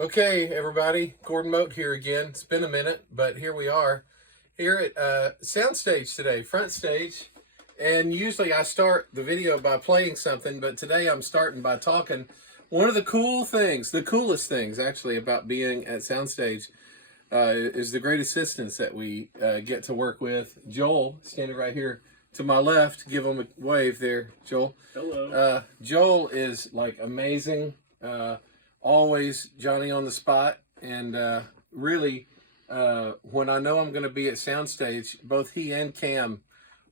Okay, everybody, Gordon Mote here again. It's been a minute, but here we are, here at Soundstage today, front stage. And usually I start the video by playing something, but today I'm starting by talking. One of the coolest things actually about being at Soundstage is the great assistants that we get to work with. Joel, standing right here to my left, give him a wave there, Joel. Hello. Joel is like amazing. Always Johnny on the spot, and really, when I know I'm going to be at Soundstage, both he and Cam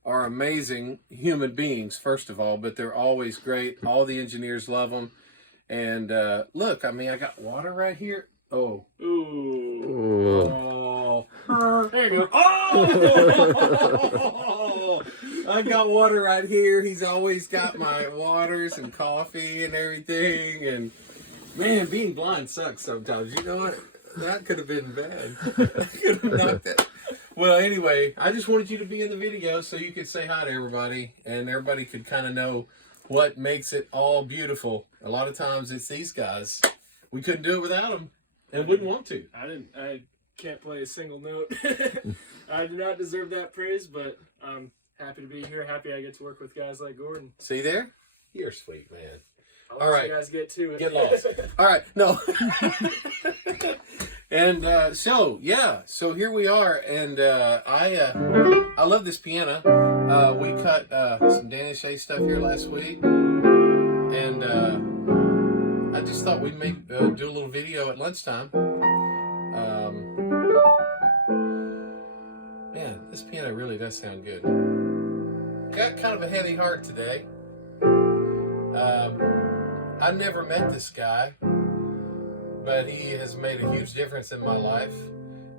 are amazing human beings, first of all, but they're always great. All the engineers love them. And look, I mean, I got water right here. Oh. Ooh. Oh. There you go. Oh! I got water right here. He's always got my waters and coffee and everything. And man, being blind sucks sometimes. You know what? That could have been bad. I could have knocked that. Well, anyway, I just wanted you to be in the video so you could say hi to everybody and everybody could kind of know what makes it all beautiful. A lot of times it's these guys. We couldn't do it without them and wouldn't want to. I can't play a single note. I do not deserve that praise, but I'm happy to be here. Happy I get to work with guys like Gordon. See there? You're sweet, man. I'll All let right. you guys get to it. Get lost. All right. No. And so here we are, and I love this piano. We cut some Danish A stuff here last week, and I just thought we'd do a little video at lunchtime. Man, this piano really does sound good. Got kind of a heavy heart today. I never met this guy, but he has made a huge difference in my life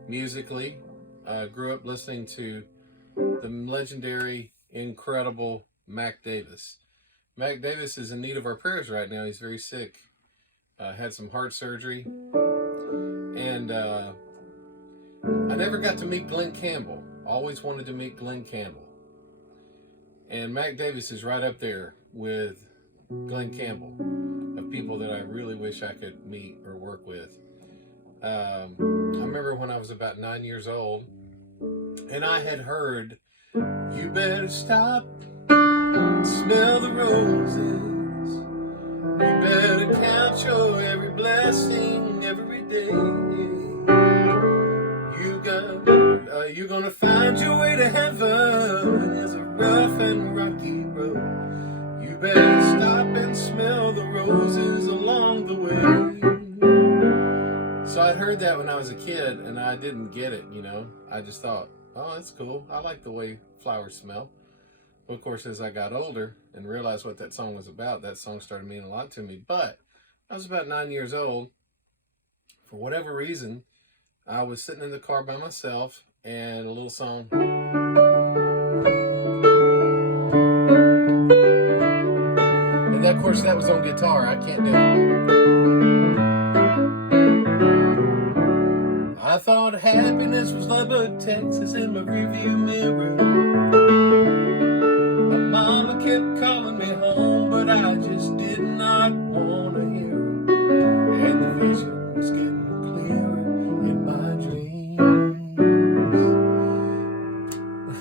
musically. I grew up listening to the legendary, incredible Mac Davis. Mac Davis is in need of our prayers right now. He's very sick. Had some heart surgery. And I never got to meet Glenn Campbell. Always wanted to meet Glenn Campbell. And Mac Davis is right up there with Glenn Campbell, of people that I really wish I could meet or work with. I remember when I was about 9 years old, and I had heard, "You better stop and smell the roses. You better count your every blessing every day. You're gonna find your way to heaven. There's a rough and rocky road. You better stop and smell the roses along the way." So I'd heard that when I was a kid, and I didn't get it, you know. I just thought, oh, that's cool. I like the way flowers smell. But of course, as I got older and realized what that song was about, that song started meaning a lot to me. But I was about 9 years old. For whatever reason, I was sitting in the car by myself, and a little song. And of course, that was on guitar. I can't do it. I thought happiness was Lubbock, Texas in my rearview mirror. My mama kept calling me home, but I just did not want to hear her. And the vision was getting clearer in my dreams.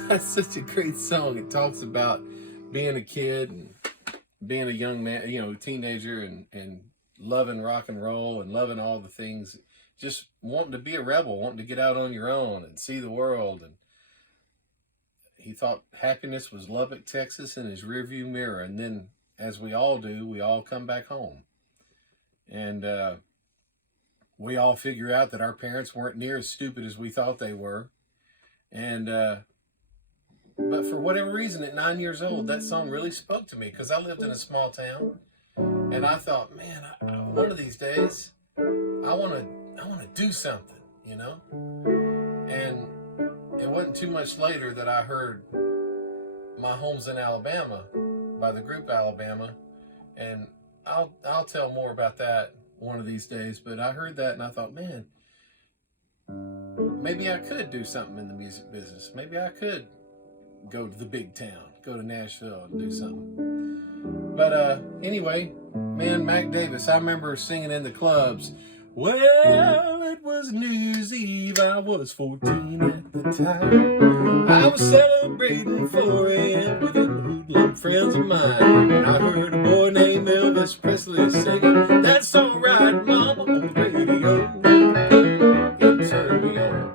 That's such a great song. It talks about being a kid and being a young man, you know, teenager, and loving rock and roll and loving all the things, just wanting to be a rebel, wanting to get out on your own and see the world. And he thought happiness was Lubbock, Texas in his rearview mirror. And then, as we all do, we all come back home. And we all figure out that our parents weren't near as stupid as we thought they were. And but for whatever reason, at 9 years old, that song really spoke to me, because I lived in a small town, and I thought, man, one of these days, I want to do something, you know. And it wasn't too much later that I heard "My Home's in Alabama" by the group Alabama, and I'll tell more about that one of these days. But I heard that, and I thought, man, maybe I could do something in the music business. Maybe I could go to the big town, go to Nashville and do something. But anyway, man, Mac Davis, I remember singing in the clubs Well, it was New Year's Eve, I was 14 at the time. I was celebrating 4 a.m. with them hoodlum friends of mine. And I heard a boy named Elvis Presley singing, "That's alright, Mama," on the radio. It turned me on.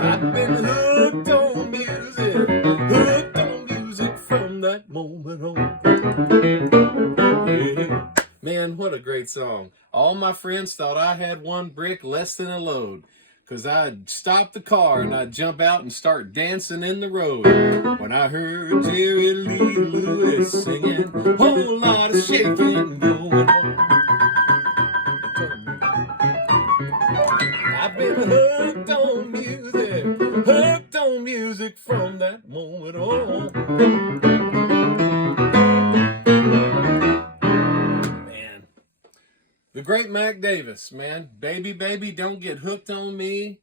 I've been hooked on music from that moment on. Yeah. Man, what a great song. All my friends thought I had one brick less than a load, 'cause I'd stop the car and I'd jump out and start dancing in the road. When I heard Jerry Lee Lewis singing, whole lot of shaking going on. I've been hooked on music from that moment on. Man, the great Mac Davis, man. Baby, baby, don't get hooked on me.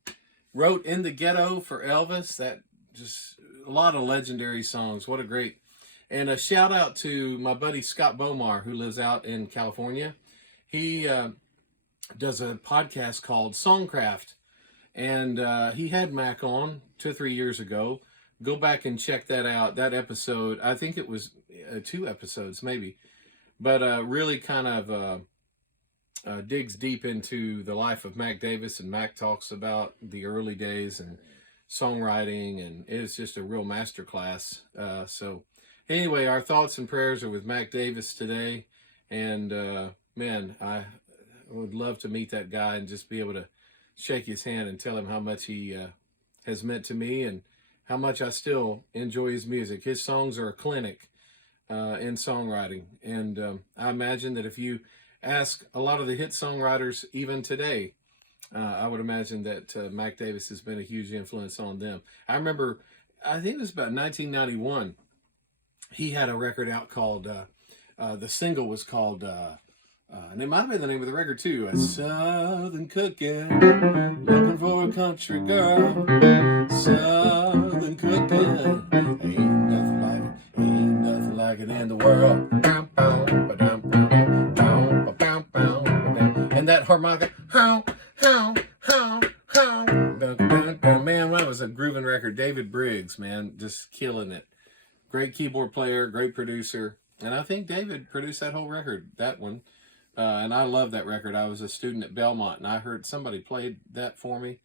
Wrote In the Ghetto for Elvis. That just a lot of legendary songs. What a great. And a shout out to my buddy Scott Bomar, who lives out in California. He does a podcast called Songcraft. And he had Mac on 2 or 3 years ago. Go back and check that out. That episode, I think it was 2 episodes maybe. But really kind of digs deep into the life of Mac Davis. And Mac talks about the early days and songwriting. And it's just a real masterclass. So anyway, our thoughts and prayers are with Mac Davis today. And man, I would love to meet that guy and just be able to shake his hand and tell him how much he has meant to me and how much I still enjoy his music. His songs are a clinic in songwriting. And I imagine that if you ask a lot of the hit songwriters even today, I would imagine that Mac Davis has been a huge influence on them. I remember, I think it was about 1991, he had a record out called, the single was called, and it might have been the name of the record too. Southern Cooking, looking for a country girl. Southern Cooking, ain't nothing like it in the world. And that harmonica, man, that was a grooving record. David Briggs, man, just killing it. Great keyboard player, great producer. And I think David produced that whole record, that one. And I love that record. I was a student at Belmont, and I heard somebody played that for me,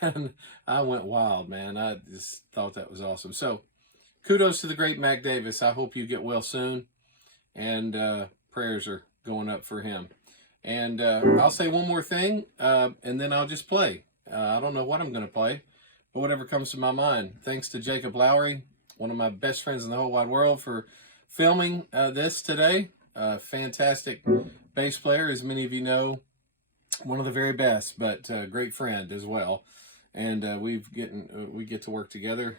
and I went wild, man. I just thought that was awesome. So, kudos to the great Mac Davis. I hope you get well soon, and prayers are going up for him. And I'll say one more thing, and then I'll just play. I don't know what I'm going to play, but whatever comes to my mind. Thanks to Jacob Lowry, one of my best friends in the whole wide world, for filming this today. Fantastic bass player, as many of you know, one of the very best, but great friend as well. And we get to work together.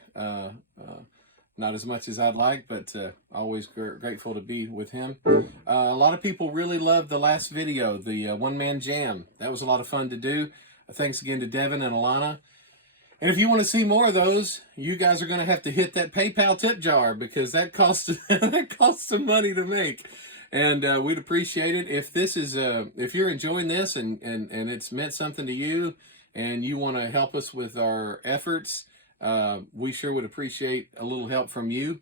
Not as much as I'd like, but always grateful to be with him. A lot of people really loved the last video, the one-man jam. That was a lot of fun to do. Thanks again to Devin and Alana. And if you want to see more of those, you guys are going to have to hit that PayPal tip jar, because that costs that costs some money to make. And we'd appreciate it if this is if you're enjoying this and it's meant something to you, and you want to help us with our efforts. We sure would appreciate a little help from you,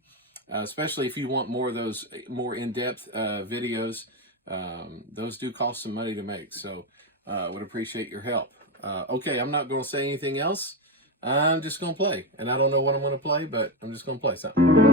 especially if you want more of those more in-depth videos. Those do cost some money to make, so would appreciate your help. Okay, I'm not going to say anything else. I'm just going to play, and I don't know what I'm going to play, but I'm just going to play something.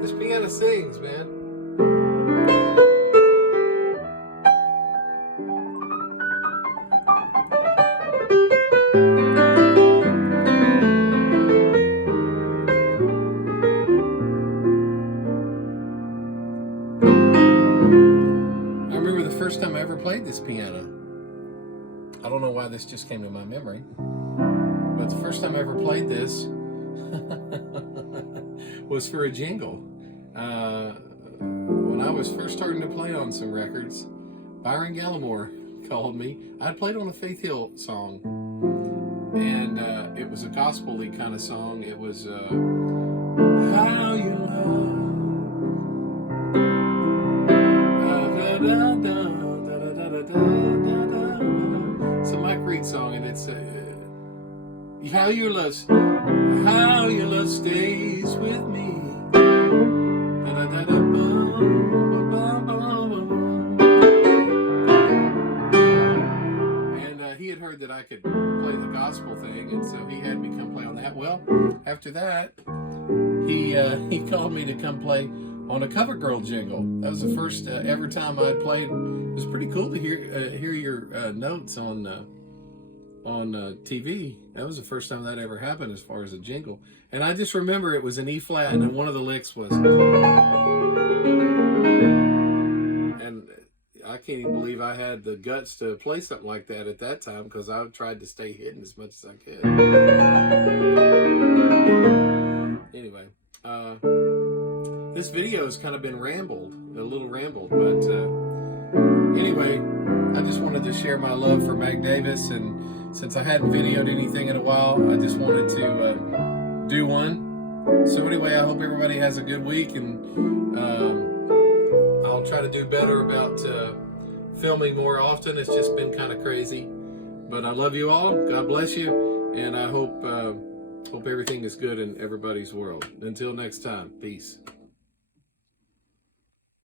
This piano sings, man. I remember the first time I ever played this piano. I don't know why this just came to my memory, but the first time I ever played this was for a jingle. When I was first starting to play on some records, Byron Gallimore called me. I'd played on a Faith Hill song, and it was a gospel-y kind of song. It was How You Love. It's a Mike Reed song, and it's How Your Love stays with me. And he had heard that I could play the gospel thing, and so he had me come play on that. Well, after that, he called me to come play on a Cover Girl jingle. That was the first ever time I'd played. It was pretty cool to hear your notes on TV. That was the first time that ever happened as far as a jingle. And I just remember it was an E flat, and then one of the licks was, and I can't even believe I had the guts to play something like that at that time, because I tried to stay hidden as much as I could. Anyway, this video has kind of been a little rambled, but anyway, I just wanted to share my love for Mac Davis, and since I hadn't videoed anything in a while, I just wanted to do one. So anyway, I hope everybody has a good week, and I'll try to do better about filming more often. It's just been kind of crazy, but I love you all. God bless you, and I hope everything is good in everybody's world. Until next time, peace.